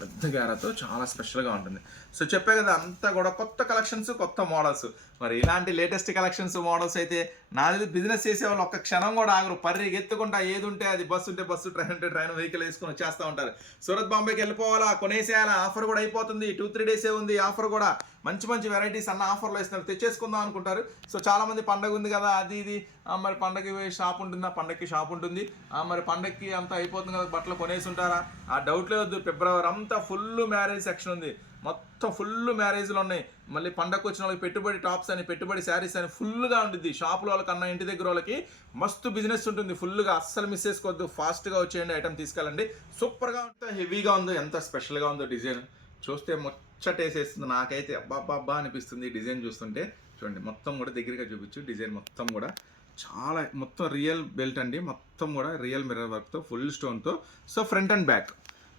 పెద్ద గ్యారాతో చాలా స్పెషల్గా ఉంటుంది. సో చెప్పే కదా అంతా కూడా కొత్త కలెక్షన్స్ కొత్త మోడల్స్ మరి ఇలాంటి లేటెస్ట్ కలెక్షన్స్ మోడల్స్ అయితే నాది బిజినెస్ చేసే వాళ్ళు ఒక్క క్షణం కూడా ఆగరు. పరిగెత్తుకుంటా ఏది ఉంటే అది బస్సు ఉంటే బస్సు ట్రైన్ ఉంటే ట్రైన్ వెహికల్ వేసుకొని వచ్చేస్తూ ఉంటారు. సూరత్ బాంబేకి వెళ్ళిపోవాలా? కొనేసేయాలా? ఆఫర్ కూడా అయిపోతుంది. టూ త్రీ డేసే ఉంది. ఆఫర్ కూడా మంచి మంచి వెరైటీస్ అన్న ఆఫర్లో ఇస్తున్నారు. తెచ్చేసుకుందాం అనుకుంటారు. సో చాలా మంది పండగ ఉంది కదా అది ఇది. ఆ, మరి పండగకి షాప్ ఉంటుందా? పండగకి షాప్ ఉంటుంది. ఆ, మరి పండగకి అంతా అయిపోతుంది కదా బట్టలు కొనేసి ఉంటారా? ఆ డౌట్లే వద్దు. ఫిబ్రవరి అంతా ఫుల్ మ్యారేజ్ సెక్షన్ ఉంది. మొత్తం ఫుల్ మ్యారేజ్లు ఉన్నాయి. మళ్ళీ పండగకు వచ్చిన వాళ్ళకి పెట్టుబడి టాప్స్ అని పెట్టుబడి శారీస్ అని ఫుల్గా ఉంటుంది షాపుల వాళ్ళకన్నా ఇంటి దగ్గర వాళ్ళకి మస్తు బిజినెస్ ఉంటుంది. ఫుల్గా అస్సలు మిస్ చేసుకోవద్దు. ఫాస్ట్గా వచ్చేయండి ఐటమ్ తీసుకెళ్ళండి. సూపర్గా ఉంటుంది హెవీగా ఉందో ఎంత స్పెషల్గా ఉందో డిజైన్. చూస్తే ముచ్చటేసేస్తుంది. నాకైతే అబ్బా అనిపిస్తుంది డిజైన్ చూస్తుంటే. చూడండి మొత్తం కూడా దగ్గరగా చూపించు. డిజైన్ మొత్తం కూడా చాలా మొత్తం రియల్ బెల్ట్ అండి. మొత్తం కూడా రియల్ మిర్రర్ వర్క్తో full స్టోన్తో. So front and back.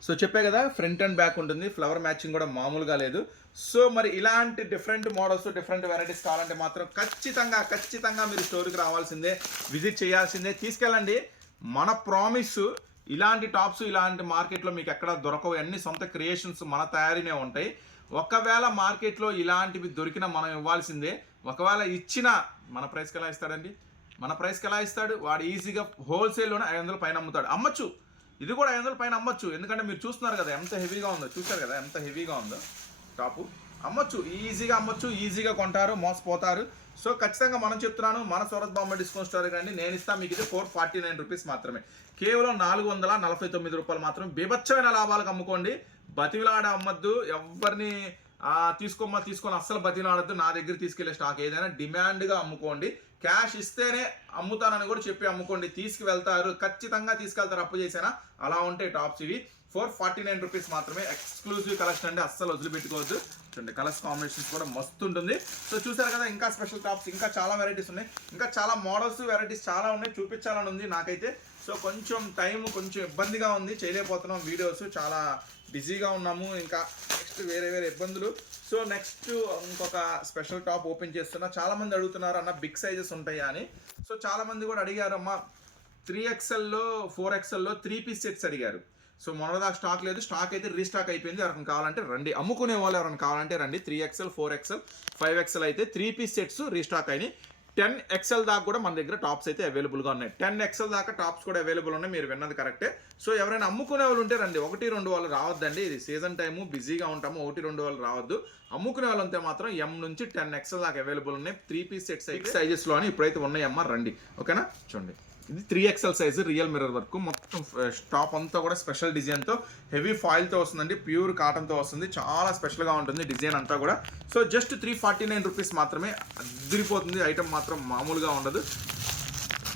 So చెప్పే కదా ఫ్రంట్ అండ్ బ్యాక్ ఉంటుంది ఫ్లవర్ మ్యాచింగ్ కూడా మామూలుగా లేదు. సో మరి ఇలాంటి డిఫరెంట్ మోడల్స్ డిఫరెంట్ వెరైటీస్ కావాలంటే మాత్రం ఖచ్చితంగా ఖచ్చితంగా మీరు స్టోర్కి రావాల్సిందే విజిట్ చేయాల్సిందే. తీసుకెళ్ళండి. మన ప్రామిస్ ఇలాంటి టాప్స్ ఇలాంటి మార్కెట్లో మీకు ఎక్కడ దొరకవు. అన్ని సొంత క్రియేషన్స్ మన తయారీనే ఉంటాయి. ఒకవేళ మార్కెట్లో ఇలాంటివి దొరికినా మనం ఇవ్వాల్సిందే. ఒకవేళ ఇచ్చినా మన ప్రైస్కి ఎలా ఇస్తాడండి? మన ప్రైస్కి ఎలా ఇస్తాడు? వాడు ఈజీగా హోల్సేల్లోనే ఐదు వందల పైన అమ్ముతాడు. అమ్మచ్చు. ఇది కూడా ఐదు వందల పైన అమ్మచ్చు. ఎందుకంటే మీరు చూస్తున్నారు కదా ఎంత హెవీగా ఉందో. చూసారు కదా ఎంత హెవీగా ఉందో టాపు అమ్మచ్చు ఈజీగా అమ్మచ్చు ఈజీగా కొంటారు మోసపోతారు. సో ఖచ్చితంగా మనం చెప్తున్నాను మన సూరత్ బొమ్మ డిస్కౌంట్ స్టోర్ కానీ నేను ఇస్తాను మీకు ఇది ఫోర్ ఫార్టీ నైన్ రూపీస్ మాత్రమే. కేవలం నాలుగు వందల నలభై తొమ్మిది రూపాయలు మాత్రం బీభత్సమైన లాభాలకు అమ్ముకోండి. బతివిలాడ అమ్మద్దు ఎవరిని తీసుకోమ్మా తీసుకొని అస్సలు బతినాడద్దు నా దగ్గర తీసుకెళ్ళే స్టాక్ ఏదైనా డిమాండ్గా అమ్ముకోండి. క్యాష్ ఇస్తేనే అమ్ముతానని కూడా చెప్పి అమ్ముకోండి. తీసుకువెళ్తారు ఖచ్చితంగా తీసుకెళ్తారు అప్పు చేసినా? అలా ఉంటాయి టాప్స్ ఇవి ఫోర్ ఫార్టీ నైన్ రూపీస్ మాత్రమే ఎక్స్క్లూజివ్ కలెక్షన్ అండి. అస్సలు వదిలిపెట్టుకోవద్దు. చూడండి కలర్స్ కాంబినేషన్స్ కూడా మస్తు ఉంటుంది. సో చూసారు కదా ఇంకా స్పెషల్ టాప్స్ ఇంకా చాలా వెరైటీస్ ఉన్నాయి. ఇంకా చాలా మోడల్స్ వెరైటీస్ చాలా ఉన్నాయి. చూపించాలని ఉంది నాకైతే. సో కొంచెం టైం కొంచెం ఇబ్బందిగా ఉంది. చేయలేకపోతున్నాం. వీడియోస్ చాలా బిజీగా ఉన్నాము ఇంకా నెక్స్ట్ వేరే వేరే ఇబ్బందులు. సో నెక్స్ట్ ఇంకొక స్పెషల్ టాప్ ఓపెన్ చేస్తున్నా. చాలామంది అడుగుతున్నారు అన్న బిగ్ సైజెస్ ఉంటాయా? అని. సో చాలామంది కూడా అడిగారమ్మా త్రీ ఎక్స్ఎల్లో ఫోర్ ఎక్స్ఎల్లో త్రీ పీస్ సెట్స్ అడిగారు. సో మొన్నదాకా స్టాక్ లేదు. స్టాక్ అయితే రీస్టాక్ అయిపోయింది. ఎవరైనా కావాలంటే రండి. అమ్ముకునే వాళ్ళు ఎవరైనా కావాలంటే రండి. Three XL four XL five XL అయితే త్రీ పీస్ సెట్స్ రీస్టాక్ అయినాయి. టెన్ ఎక్స్ఎల్ దాకా కూడా మన దగ్గర టాప్స్ అయితే అవైలబుల్గా ఉన్నాయి. టెన్ ఎక్స్ఎల్ దాకా టాప్స్ కూడా అవైలబుల్ ఉన్నాయి మీరు విన్నది కరెక్టే సో ఎవరైనా అమ్ముకునే వాళ్ళు ఉంటే రండి. ఒకటి రెండు వాళ్ళు రావద్దండి. ఇది సీజన్ టైము బిజీగా ఉంటాము. ఒకటి రెండు వాళ్ళు రావద్దు. అమ్ముకునే వాళ్ళు ఉంటే మాత్రం ఎం నుంచి టెన్ ఎక్స్ఎల్ దాకా అవైలబుల్ ఉన్నాయి. త్రీ పీస్ సెట్స్ అయితే సైజెస్లో అని ఇప్పుడైతే ఉన్నాయమ్మా. రండి. ఓకేనా? చూడండి. ఇది three XL size real mirror work మొత్తం eh, టాప్ అంతా కూడా స్పెషల్ డిజైన్తో హెవీ ఫాయిల్తో వస్తుందండి ప్యూర్ కాటన్తో వస్తుంది. చాలా స్పెషల్గా ఉంటుంది డిజైన్ అంతా కూడా. So just three forty nine rupees మాత్రమే అదిరిపోతుంది. ఐటమ్ మాత్రం మామూలుగా ఉండదు.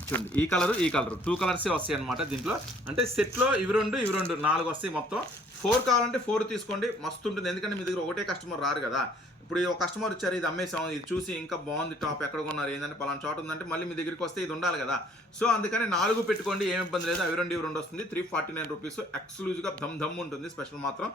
చూడండి ఈ కలర్ ఈ కలర్ టూ కలర్సే వస్తాయి అనమాట దీంట్లో. అంటే సెట్లో ఇవి రెండు ఇవి రెండు నాలుగు వస్తాయి మొత్తం. ఫోర్ కావాలంటే ఫోర్ తీసుకోండి. మస్తు ఉంటుంది. ఎందుకంటే మీ దగ్గర ఒకటే కస్టమర్ రారు కదా. ఇప్పుడు ఒక కస్టమర్ వచ్చారు ఇది అమ్మేసాం ఇది చూసి ఇంకా బాగుంది టాప్ ఎక్కడ కొన్నారు ఏంటంటే పలానా చోట ఉందంటే మళ్ళీ మీ దగ్గరికి వస్తే ఇది ఉండాలి కదా. సో అందుకని నాలుగు పెట్టుకోండి ఏం ఇబ్బంది లేదు అవి రెండు ఇవి రెండు వస్తుంది త్రీ ఫార్టీ నైన్ రూపీస్ ఎక్స్క్లూజివ్గా దమ్ దమ్ ఉంటుంది స్పెషల్ మాత్రం.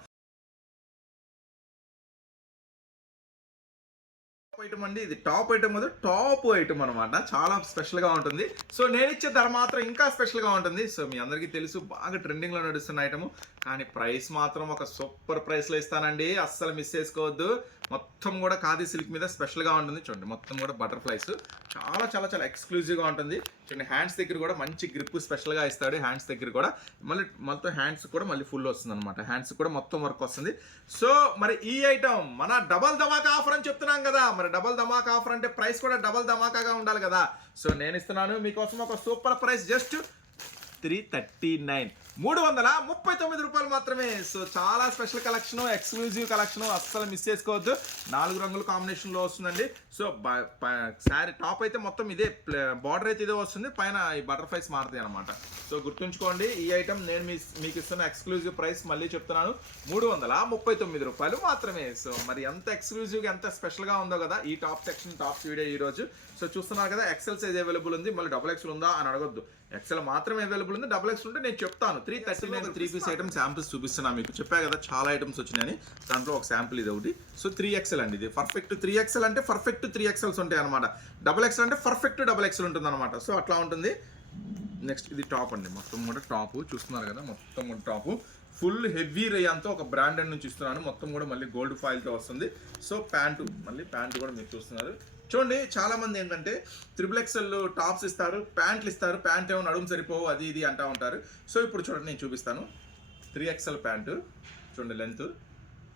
ఐటమ్ అండి. ఇది టాప్ ఐటమ్ కదా టాప్ ఐటమ్ అనమాట చాలా స్పెషల్గా ఉంటుంది. సో నేను ఇచ్చే ధర మాత్రం ఇంకా స్పెషల్గా ఉంటుంది. సో మీ అందరికీ తెలుసు బాగా ట్రెండింగ్లో నడుస్తున్న ఐటమ్ కానీ ప్రైస్ మాత్రం ఒక సూపర్ ప్రైస్లో ఇస్తానండి. అస్సలు మిస్ చేసుకోవద్దు. మొత్తం కూడా ఖాదీ సిల్క్ మీద స్పెషల్గా ఉంటుంది. చూడండి మొత్తం కూడా బటర్ఫ్లైస్ చాలా చాలా చాలా ఎక్స్క్లూజివ్గా ఉంటుంది. చూడండి హ్యాండ్స్ దగ్గర కూడా మంచి గ్రిప్ స్పెషల్గా ఇస్తాడు. హ్యాండ్స్ దగ్గర కూడా మళ్ళీ మొత్తం హ్యాండ్స్ కూడా మళ్ళీ ఫుల్ వస్తుంది అనమాట హ్యాండ్స్ కూడా మొత్తం వర్క్ వస్తుంది. సో మరి ఈ ఐటమ్ మన డబల్ ధమాకా ఆఫర్ అని చెప్తున్నాం కదా. మరి డబల్ ధమాకా ఆఫర్ అంటే ప్రైస్ కూడా డబల్ ధమాకాగా ఉండాలి కదా. సో నేను ఇస్తున్నాను. మీకోసం ఒక super price just three thirty nine మూడు వందల ముప్పై తొమ్మిది రూపాయలు మాత్రమే. సో చాలా స్పెషల్ కలెక్షన్ ఎక్స్క్లూజివ్ కలెక్షన్ అస్సలు మిస్ చేసుకోవద్దు. నాలుగు రంగుల కాంబినేషన్లో వస్తుందండి. సో శారీ టాప్ అయితే మొత్తం ఇదే బార్డర్ అయితే ఇదే వస్తుంది. పైన ఈ బటర్ఫ్లైస్ మారుతాయి అనమాట సో గుర్తుంచుకోండి ఈ ఐటమ్ నేను మీ మీకు ఇస్తున్న ఎక్స్క్లూజివ్ ప్రైస్ మళ్ళీ చెప్తున్నాను. మూడు వందల ముప్పై తొమ్మిది రూపాయలు మాత్రమే. సో మరి ఎంత ఎక్స్క్లూజివ్గా ఎంత స్పెషల్గా ఉందో కదా ఈ టాప్ సెక్షన్ టాప్స్ వీడియో ఈరోజు సో చూస్తున్నారు కదా ఎక్సెల్ సైజ్ అవైలబుల్ ఉంది. మళ్ళీ డబుల్ ఎక్స్ఎల్ ఉందా అని అడగొద్దు. ఎక్సెల్ మాత్రమే అవైలబుల్ ఉంది. డబుల్ ఎక్స్ ఉంటే నేను చెప్తాను. Three thirty nine three piece item samples చూపిస్తున్నా మీకు. చెప్పా కదా చాలా ఐటమ్స్ వచ్చినాయని. దాంట్లో ఒక శాంపిల్ ఇది ఒకటి. సో త్రీ ఎక్సెల్ అండి ఇది. పర్ఫెక్ట్ త్రీ ఎక్సెల్ అంటే పర్ఫెక్ట్ త్రీ ఎక్సెల్స్ ఉంటాయి అనమాట డబుల్ ఎక్సెల్ అంటే పర్ఫెక్ట్ డబుల్ ఎక్సెల్ ఉంటుంది అనమాట సో అట్లా ఉంటుంది. నెక్స్ట్ ఇది టాప్ అండి. మొత్తం కూడా టాప్ చూస్తున్నారు కదా మొత్తం కూడా టాప్ ఫుల్ హెవీ రేయంతో ఒక బ్రాండెడ్ నుంచి ఇస్తున్నాను. మొత్తం కూడా మళ్ళీ గోల్డ్ ఫాయిల్తో వస్తుంది. సో ప్యాంటు మళ్ళీ ప్యాంటు కూడా మీరు చూస్తున్నారు. చూడండి చాలా మంది ఏంటంటే త్రిబుల్ ఎక్స్ఎల్ టాప్స్ ఇస్తారు ప్యాంట్లు ఇస్తారు ప్యాంట్ ఏమో నడుము సరిపోవు అది ఇది అంటా ఉంటారు. సో ఇప్పుడు చూడండి నేను చూపిస్తాను. త్రీ ఎక్స్ఎల్ ప్యాంటు చూడండి లెంత్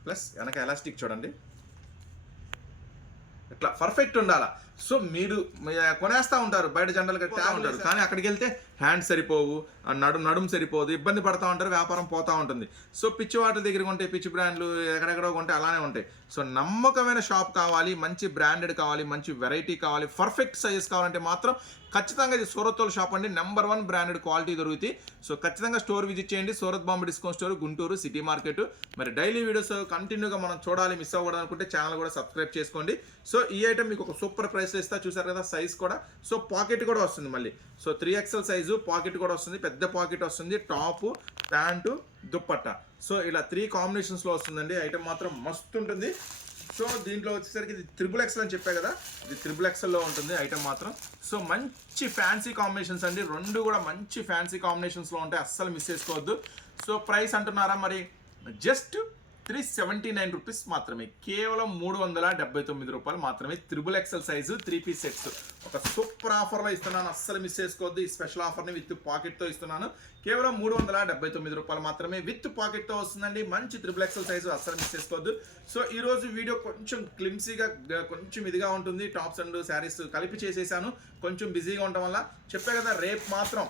ప్లస్ వెనక ఎలాస్టిక్ చూడండి. ఇట్లా పర్ఫెక్ట్ ఉండాలా? సో మీరు కొనేస్తా ఉంటారు బయట జనరల్గా తా ఉంటారు. కానీ అక్కడికి వెళ్తే హ్యాండ్ సరిపోవు ఆ నడుము నడుము సరిపోదు ఇబ్బంది పడతా ఉంటారు వ్యాపారం పోతా ఉంటుంది. సో పిచ్చి వాటి దగ్గర కొంటే పిచ్చి బ్రాండ్లు ఎక్కడెక్కడో కొంటే అలానే ఉంటాయి. సో నమ్మకమైన షాప్ కావాలి మంచి బ్రాండెడ్ కావాలి మంచి వెరైటీ కావాలి పర్ఫెక్ట్ సైజెస్ కావాలంటే మాత్రం ఖచ్చితంగా ఇది సూరత్తోల్ షాప్ అండి. నెంబర్ వన్ బ్రాండెడ్ క్వాలిటీ దొరుకుతాయి. సో ఖచ్చితంగా స్టోర్ విజిట్ చేయండి. Surat Bombay discount store Guntur city market. మరి డైలీ వీడియోస్ కంటిన్యూగా మనం చూడాలి మిస్ అవ్వకూడదు అనుకుంటే ఛానల్ కూడా సబ్స్క్రైబ్ చేసుకోండి. సో ఈ ఐటమ్ మీకు ఒక సూపర్ ప్రైస్లో ఇస్తా చూసారు కదా సైజ్ కూడా. సో పాకెట్ కూడా వస్తుంది మళ్ళీ. So three XL size pocket కూడా వస్తుంది పెద్ద పాకెట్ వస్తుంది టాప్ ప్యాంటు దుప్పట్ట. సో ఇలా త్రీ కాంబినేషన్స్లో వస్తుందండి. ఐటమ్ మాత్రం మస్తు ఉంటుంది. సో దీంట్లో వచ్చేసరికి ఇది త్రిబుల్ ఎక్స్ఎల్ అని చెప్పా కదా ఇది త్రిబుల్ ఎక్స్ఎల్లో ఉంటుంది ఐటమ్ మాత్రం. సో మంచి ఫ్యాన్సీ కాంబినేషన్స్ అండి. రెండు కూడా మంచి ఫ్యాన్సీ కాంబినేషన్స్లో ఉంటాయి. అస్సలు మిస్ చేసుకోవద్దు. సో ప్రైస్ అంటున్నారా మరి? Just three seventy nine rupees మాత్రమే. కేవలం మూడు వందల డెబ్బై తొమ్మిది రూపాయలు మాత్రమే. Triple XL size three piece sets ఒక సూపర్ ఆఫర్లో ఇస్తున్నాను. అస్సలు మిస్ చేసుకోవద్దు. ఈ స్పెషల్ ఆఫర్ని విత్ పాకెట్తో ఇస్తున్నాను. కేవలం మూడు వందల డెబ్బై తొమ్మిది రూపాయలు మాత్రమే విత్ పాకెట్తో వస్తుందండి. మంచి త్రిబుల్ ఎక్సెల్ సైజు అస్సలు మిస్ చేసుకోవద్దు. సో ఈరోజు వీడియో కొంచెం క్లిమ్సీగా కొంచెం ఇదిగా ఉంటుంది. టాప్స్ అండ్ శారీస్ కలిపి చేసేసాను. కొంచెం బిజీగా ఉండటం వల్ల చెప్పే కదా రేపు మాత్రం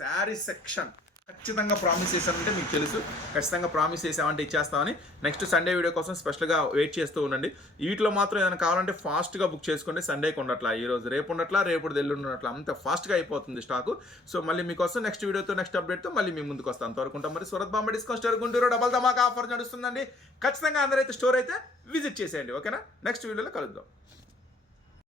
శారీ సెక్షన్ ఖచ్చితంగా ప్రామిస్ చేశానంటే మీకు తెలుసు. ఖచ్చితంగా ప్రామిస్ చేసామంటే ఇచ్చేస్తామని. నెక్స్ట్ సండే వీడియో కోసం స్పెషల్గా వెయిట్ చేస్తూ ఉండండి. వీటిలో మాత్రం ఏదైనా కావాలంటే ఫాస్ట్గా బుక్ చేసుకోండి. సండేకి ఉండట్లా ఈ రోజు రేపు ఉండట్లా రేపు ఎల్లుండి ఉండట్లా అంత ఫాస్ట్గా అయిపోతుంది స్టాకు సో మళ్ళీ మీకోసం నెక్స్ట్ వీడియోతో నెక్స్ట్ అప్డేట్తో మళ్ళీ మీ ముందుకు వస్తాను. అంతవరకు ఉంటాం మరి Surat Bombay discount store Guntur double ధమాకా ఆఫర్ నడుస్తుందండి. ఖచ్చితంగా అందరైతే స్టోర్ అయితే విజిట్ చేసేయండి. ఓకేనా? నెక్స్ట్ వీడియోలో కలుద్దాం.